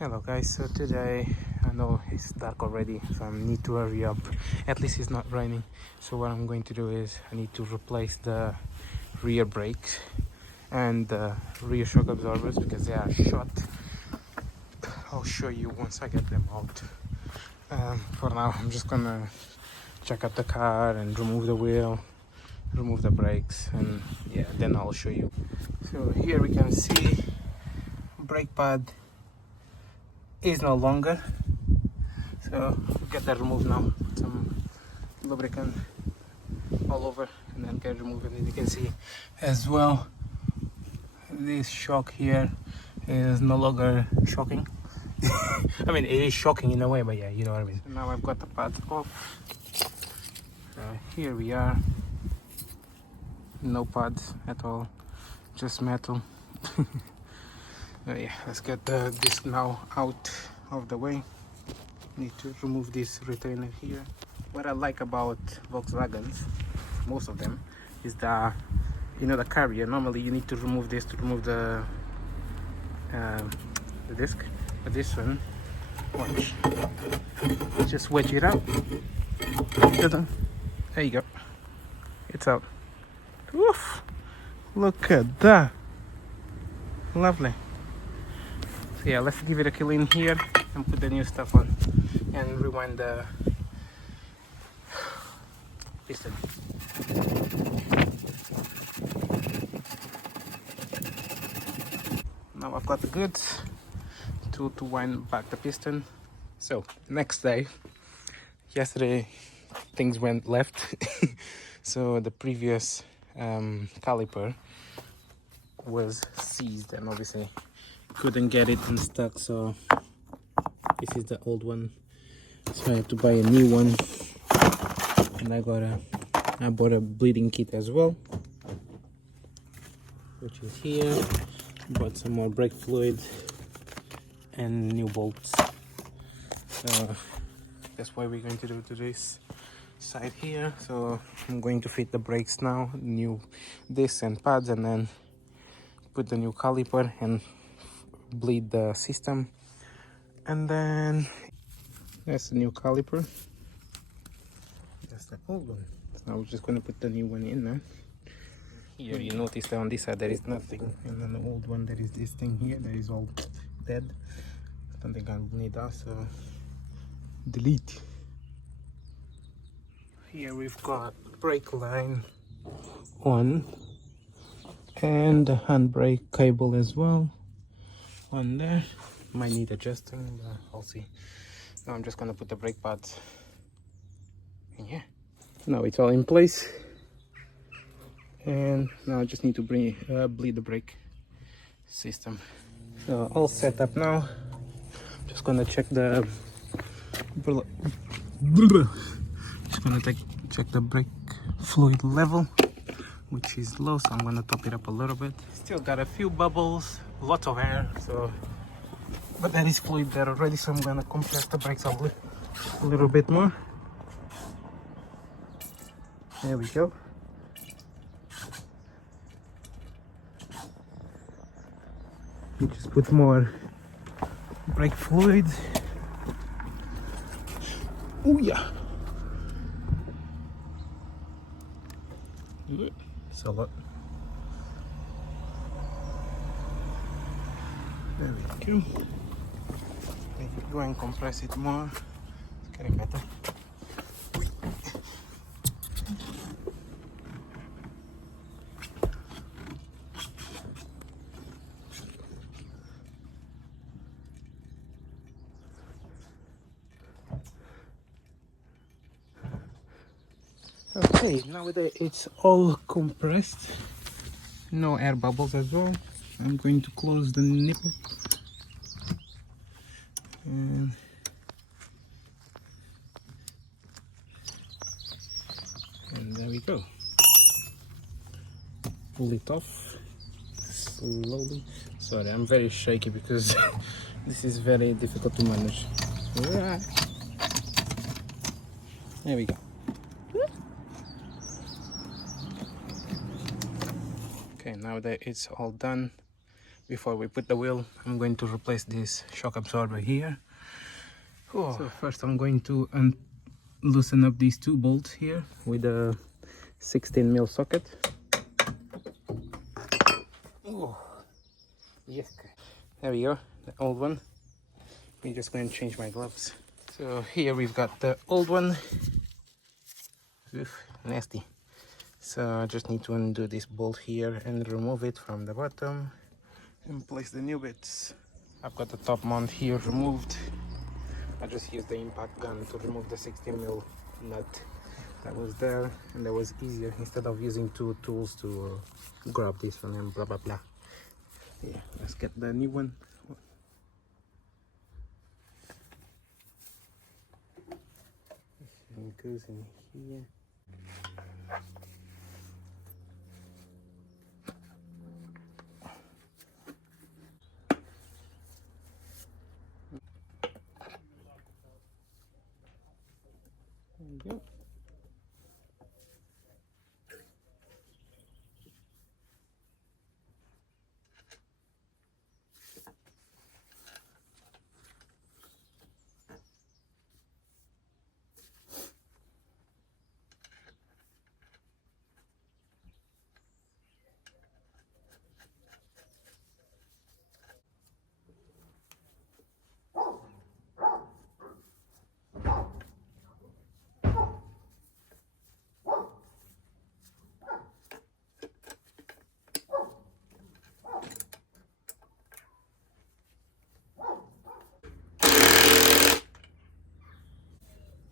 Hello guys, so today I know it's dark already, so I need to hurry up. At least it's not raining. So what I'm going to do is I need to replace the rear brakes and the rear shock absorbers because they are shot. I'll show you once I get them out. For now I'm just gonna check out the car and remove the wheel, remove the brakes, and yeah, then I'll show you. So here we can see brake pad is no longer, so get that removed now. Put some lubricant all over and then get removed. And you can see as well this shock here is no longer shocking. I mean, it is shocking in a way, but yeah, you know what I mean. Now I've got the pads off. Here we are, no pads at all, just metal. Yeah, let's get the disc now out of the way. Need to remove this retainer here. What I like about Volkswagens, most of them, is the, you know, the carrier. Normally you need to remove this to remove the disc, but this one, watch, just wedge it out. There you go, it's out. Woof! Look at that, lovely. So yeah, let's give it a clean here and put the new stuff on and rewind the piston. Now I've got the goods to wind back the piston. So next day, yesterday things went left. So the previous caliper was seized and obviously couldn't get it unstuck, so this is the old one, so I had to buy a new one. And I bought a bleeding kit as well, which is here. Bought some more brake fluid and new bolts. So that's what we're going to do to this side here. So I'm going to fit the brakes now, new discs and pads, and then put the new caliper and bleed the system. And then that's the new caliper, that's the old one. So I'm just going to put the new one in now. Here you notice that on this side there is nothing, and then the old one there is this thing here that is all dead. I don't think I need that, so delete. Here we've got brake line on and the handbrake cable as well on there. Might need adjusting, but I'll see. Now I'm just gonna put the brake pads, and yeah, now it's all in place. And now I just need to bleed the brake system. So all set up now. Just gonna check the check the brake fluid level, which is low, so I'm gonna top it up a little bit. Still got a few bubbles, lots of air, so but there is fluid there already, so I'm gonna compress the brakes a little bit more. There we go. You just put more brake fluid. Oh yeah. It's a lot. There we go. Make it go and compress it more. It's getting better. Okay, now that it's all compressed, no air bubbles as well, I'm going to close the nipple. And there we go. Pull it off slowly. Sorry, I'm very shaky because this is very difficult to manage. There we go. Okay, now that it's all done, before we put the wheel, I'm going to replace this shock absorber here. Oh. So first I'm going to loosen up these two bolts here with a 16mm socket. Oh, yes. There we go, the old one. I'm just going to change my gloves. So here we've got the old one. Oof, nasty. So I just need to undo this bolt here and remove it from the bottom and place the new bits. I've got the top mount here removed. I just used the impact gun to remove the 16mm nut that was there, and that was easier instead of using two tools to grab this one and blah blah blah. Yeah, let's get the new one. It goes in here. There we go.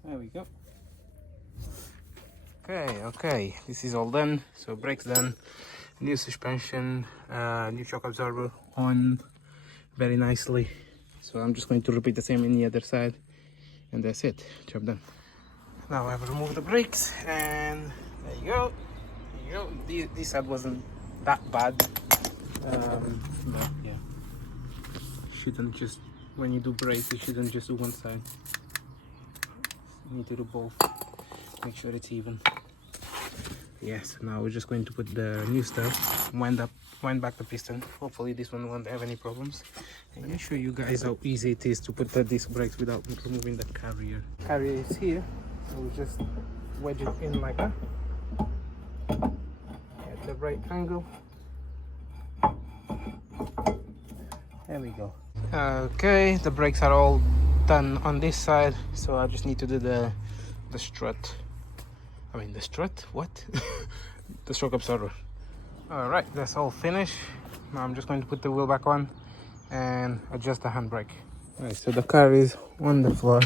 There we go. Okay, this is all done. So brakes done, new suspension, new shock absorber on very nicely. So I'm just going to repeat the same in the other side, and that's it, job done. Now I've removed the brakes, and there you go. There you go. This side wasn't that bad. But yeah, shouldn't just, when you do brakes, you shouldn't just do one side. You need to do both. Make sure it's even. Yes, now we're just going to put the new stuff, wind back the piston. Hopefully this one won't have any problems. And I'll show you guys how easy it is to put the disc brakes without removing the carrier. Carrier is here, so we just wedge it in like that at the right angle. There we go. Okay, the brakes are all done on this side, so I just need to do the strut. I mean the strut? What? The shock absorber. Alright, that's all finished. Now I'm just going to put the wheel back on and adjust the handbrake. Alright, so the car is on the floor.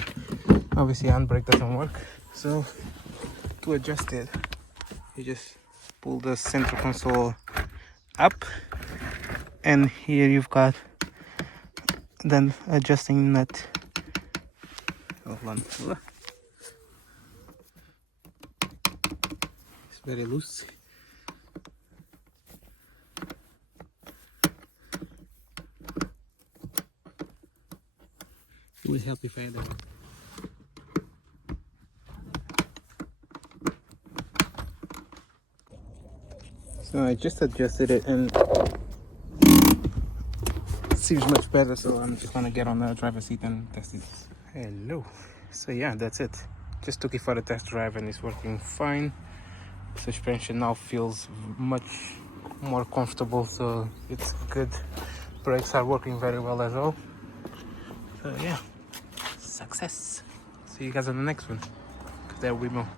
Obviously handbrake doesn't work, so to adjust it, you just pull the center console up, and here you've got then adjusting nut. Hold on. It's very loose. It will help if I add it. So I just adjusted it and it seems much better, so I'm just gonna get on the driver's seat and test it. Hello. So yeah, that's it. Just took it for a test drive and it's working fine. Suspension now feels much more comfortable, so it's good. Brakes are working very well as well. So yeah, success. See you guys on the next one, because there will be more.